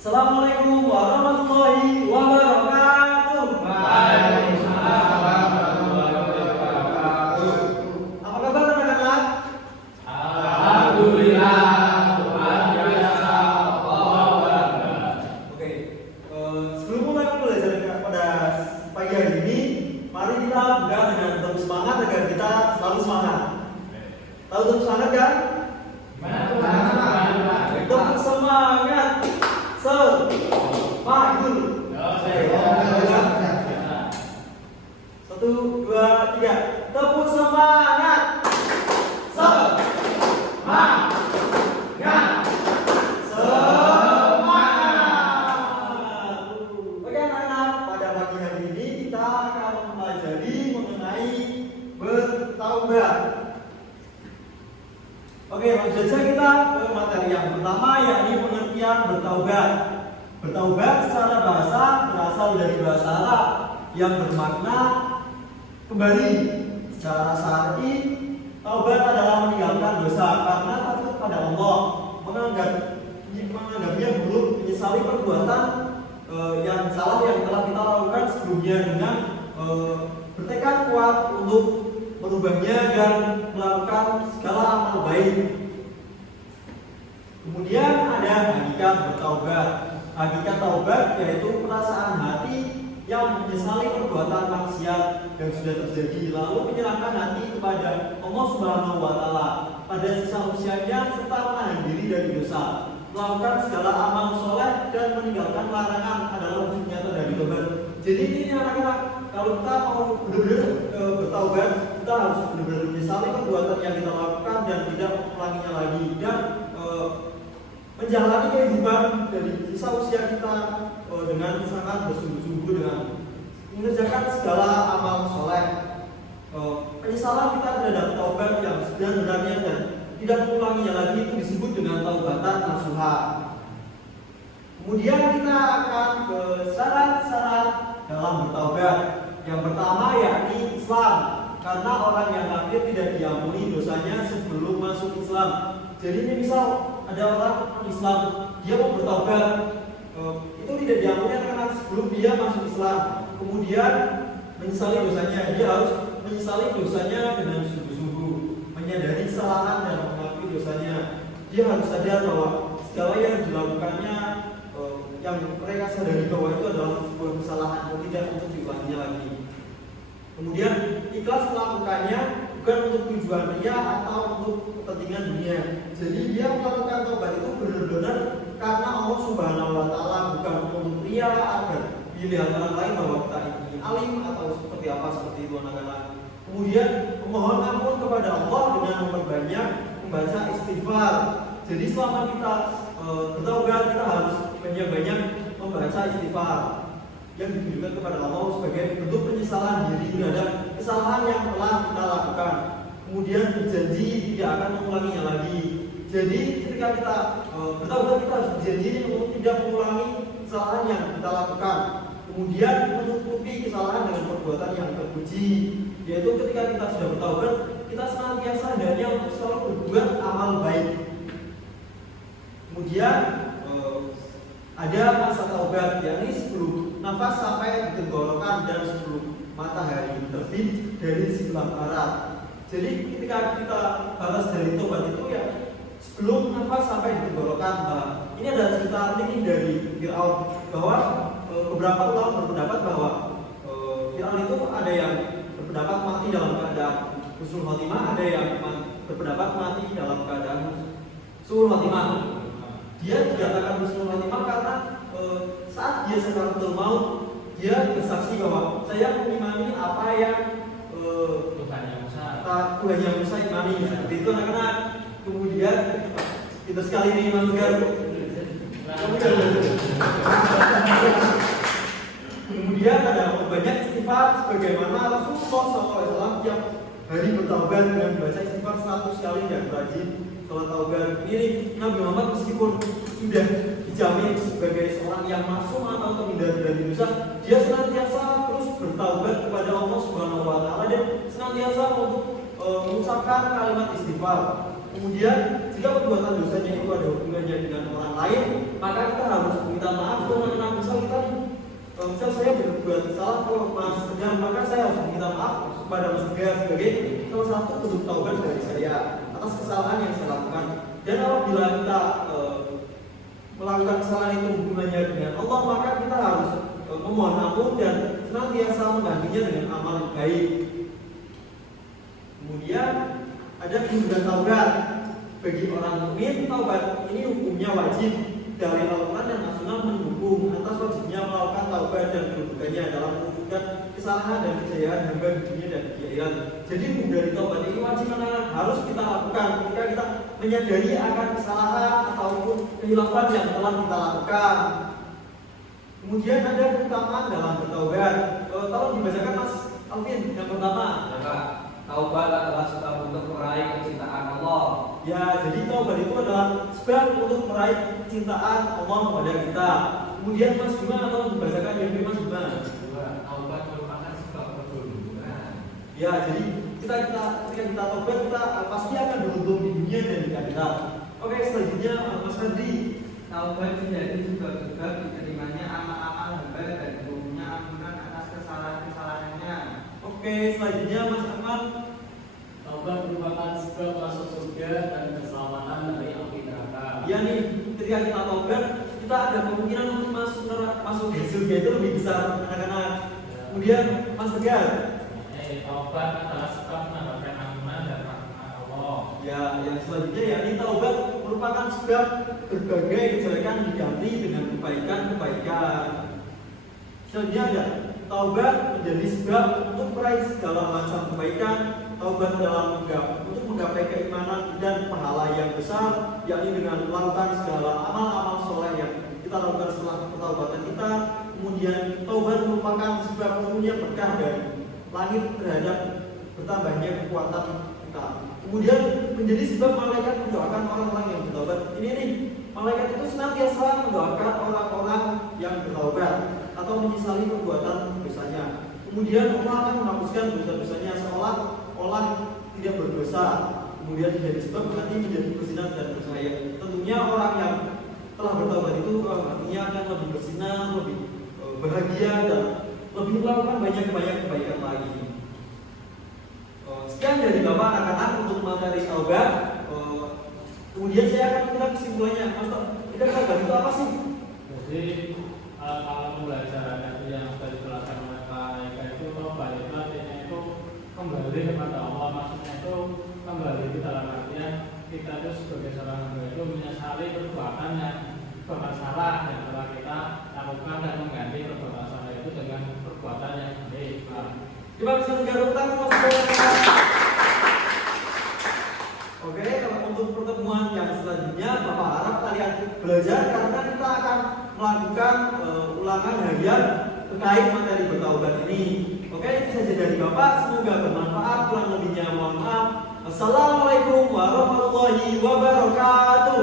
Assalamualaikum warahmatullahi wabarakatuh. Waalaikumsalam warahmatullahi wabarakatuh. Apa kabar anak-anak? Alhamdulillah, luar biasa, Allahu Akbar. Oke, sebelum mulai belajar pada pagi hari ini, mari kita buka dengan tetap semangat agar kita selalu semangat. Tahu tetap semangat kan? Tetap semangat. Semangat. Satu, dua, tiga. Tepuk semangat. Semangat. Semangat. Oke anak-anak, pada pagi hari ini kita akan mempelajari mengenai bertaubat. Oke, langsung saja kita ke materi yang pertama, yakni pengertian bertaubat. Bertaubat secara bahasa berasal dari bahasa Arab yang bermakna kembali. Secara syar'i, taubat adalah meninggalkan dosa karena takut pada Allah, menganggapnya buruk, menyesali perbuatan yang salah yang telah kita lakukan sebelumnya dengan bertekad kuat untuk merubahnya dan melakukan segala amal baik. Kemudian ada hakikat bertaubat. Hakikat taubat yaitu perasaan hati yang menyesali perbuatan maksiat yang sudah terjadi, lalu menyerahkan hati kepada Allah Subhanahu wa Ta'ala pada sisa usianya serta menahan diri dari dosa, melakukan segala amal soleh dan meninggalkan larangan adalah wujud nyata dari taubat. Jadi ini anak-anak, kalau kita mau benar-benar bertaubat, kita harus benar-benar menyesali perbuatan yang kita lakukan dan tidak mengulanginya lagi, dan menjalani kehidupan dari sisa usia kita dengan sangat bersungguh-sungguh dengan mengerjakan segala amal soleh. Penyesalan kita terhadap taubat yang sebenarnya dan tidak mengulanginya lagi itu disebut dengan taubatan nasuha. Kemudian kita akan ke syarat-syarat dalam bertaubat. Yang pertama yakni Islam, karena orang yang kafir tidak diampuni dosanya sebelum masuk Islam. Jadi ini misal ada orang Islam, dia mau bertaubat, itu tidak diampuni karena sebelum dia masuk Islam. Kemudian menyesali dosanya, dia harus menyesali dosanya dengan sungguh-sungguh, menyadari kesalahan dan mengakui dosanya. Dia harus sadar bahwa segala yang dilakukannya, yang mereka sadari bahwa itu adalah sebuah kesalahan dan tidak untuk diulanginya lagi. Kemudian ikhlas melakukannya bukan untuk tujuan ria atau untuk kepentingan dunia. Jadi dia melakukan taubat itu benar-benar karena Allah Subhanahu wa Ta'ala, bukan untuk ria agar dilihat orang lain bahwa kita ini alim atau seperti apa, seperti itu anak-anak. Kemudian memohon ampun kepada Allah dengan memperbanyak membaca istighfar. Jadi selama kita bertaubat, kita harus banyak-banyak membaca istighfar yang ditujukan kepada Allah sebagai bentuk penyesalan diri terhadap kesalahan yang telah kita lakukan. Kemudian berjanji tidak akan mengulanginya lagi. Jadi ketika kita bertaubat, kita harus berjanji untuk tidak mengulangi kesalahan yang kita lakukan. Kemudian menutupi kesalahan dengan perbuatan yang terpuji, yaitu ketika kita sudah bertaubat, kita senantiasa hendaknya untuk selalu berbuat amal baik. Kemudian ada masa taubat, yakni sebelum nafas sampai di tenggorokan dan sebelum matahari terbit dari sebelah barat. Jadi ketika kita balas dari taubat itu ya sebelum nafas sampai di tenggorokan. Ini ada cerita unik dari Fir'aun, bahwa beberapa ulama berpendapat bahwa Fir'aun itu ada yang berpendapat mati dalam keadaan husnul khotimah, ada yang berpendapat mati dalam keadaan su'ul khotimah. Dia dikatakan husnul khotimah karena saat dia sedang betul maut, dia bersaksi bahwa saya mengimani apa yang Tuhan yang Musa imani. Seperti itu anak-anak. Kemudian kita sekali ini Mas Tegar. Kemudian ada banyak istighfar sebagaimana Rasulullah SAW tiap hari bertaubat dengan membaca istighfar 100 kali dan rajin sholat taubat. Ini Nabi Muhammad meskipun sudah dijamin sebagai seorang yang maksum atau terhindar dari dosa, dia senantiasa terus bertaubat kepada Allah Subhanahu wa Ta'ala dan senantiasa untuk mengucapkan kalimat istighfar. Kemudian jika perbuatan dosanya itu ada hubungannya dengan orang lain, maka kita harus minta minta maaf. Karena misal kita misal saya berbuat salah ke Mas Tegar, maka saya harus minta maaf kepada Mas Tegar sebagai salah satu bentuk taubat dari saya atas kesalahan yang saya lakukan. Dan apabila kita melakukan kesalahan itu hubungannya dengan Allah, maka kita harus memohon ampun dan senantiasa menggantinya dengan amal yang baik. Kemudian ada kemudahan taubat. Bagi orang mukmin, taubat ini hukumnya wajib. Dari Al-Quran dan As-Sunnah mendukung atas wajibnya melakukan taubat dan kedudukannya dalam mewujudkan kesalahan dan kejayaan hamba di dunia dan di akhirat. Jadi hukum dari taubat ini wajib harus kita lakukan ketika kita menyadari akan kesalahan ataupun kehilapan yang telah kita lakukan. Kemudian ada keutamaan dalam bertaubat. Tolong dibacakan Mas Alvin yang pertama. Taubat adalah sebab untuk meraih kecintaan Allah. Ya, jadi taubat itu adalah sebab untuk meraih kecintaan Allah kepada kita. Kemudian Mas Bima, atau dibacakan yang Mas Bima. Taubat merupakan sebab perlindungan. Ya, jadi ketika kita taubat, kita pasti akan beruntung di dunia dan di akhirat. Oke, selanjutnya Mas Fadli. Taubat menjadi sebab-sebab diterimanya amal-amal hamba dan umumnya ampunan atas kesalahan-kesalahannya. Oke, selanjutnya Mas Ahmad. Taubat merupakan sebab masuk surga dan keselamatan dari api neraka. Ya nih, ketika kita taubat, kita ada kemungkinan untuk masuk ke surga itu lebih besar, anak-anak. Kemudian Mas Tegar. Taubat adalah sebab mendapatkan ampunan dan rahmat Allah. Ya, yang selanjutnya yakni taubat merupakan sebab berbagai kejelekan diganti dengan kebaikan-kebaikan. Selanjutnya ada taubat menjadi sebab untuk meraih segala macam kebaikan. Taubat dalam untuk menggapai keimanan dan pahala yang besar, yakni dengan melakukan segala amal-amal soleh yang kita lakukan setelah pertaubatan kita. Kemudian taubat merupakan sebab turunnya berkah dari langit terhadap bertambahnya kekuatan kita. Kemudian menjadi sebab malaikat mendoakan orang-orang yang bertaubat. Ini nih, malaikat itu senantiasa mendoakan orang-orang yang bertaubat atau menyesali perbuatan dosanya. Kemudian Allah akan menghapuskan dosa-dosanya seolah tidak berdosa. Kemudian menjadi sebab nanti menjadi bersinar dan bercahaya. Tentunya orang yang telah bertaubat itu artinya akan lebih bersinar, lebih bahagia dan lebih melakukan banyak kebaikan lagi. Sekian dari Bapak anak-anak untuk materi taubat. Kemudian saya akan minta kesimpulannya. Mas, kita taubat itu apa sih? Jadi kalau pembelajaran itu yang sudah dijelaskan oleh Pak Eka itu taubat itu artinya itu kembali kepada Allah, maksudnya itu kembali ke dalam artian kita itu sebagai seorang hamba itu menyesali perbuatan yang salah yang telah kita lakukan dan mengganti perbuatan salah itu dengan perbuatan yang baik. Coba bisa tepuk tangan Mas. Oke, kalau untuk pertemuan yang selanjutnya Bapak harap kalian belajar karena kita akan melakukan ulangan harian terkait materi bertaubat ini. Oke, itu saja dari Bapak. Semoga bermanfaat. Kurang lebihnya mohon maaf. Assalamualaikum warahmatullahi wabarakatuh.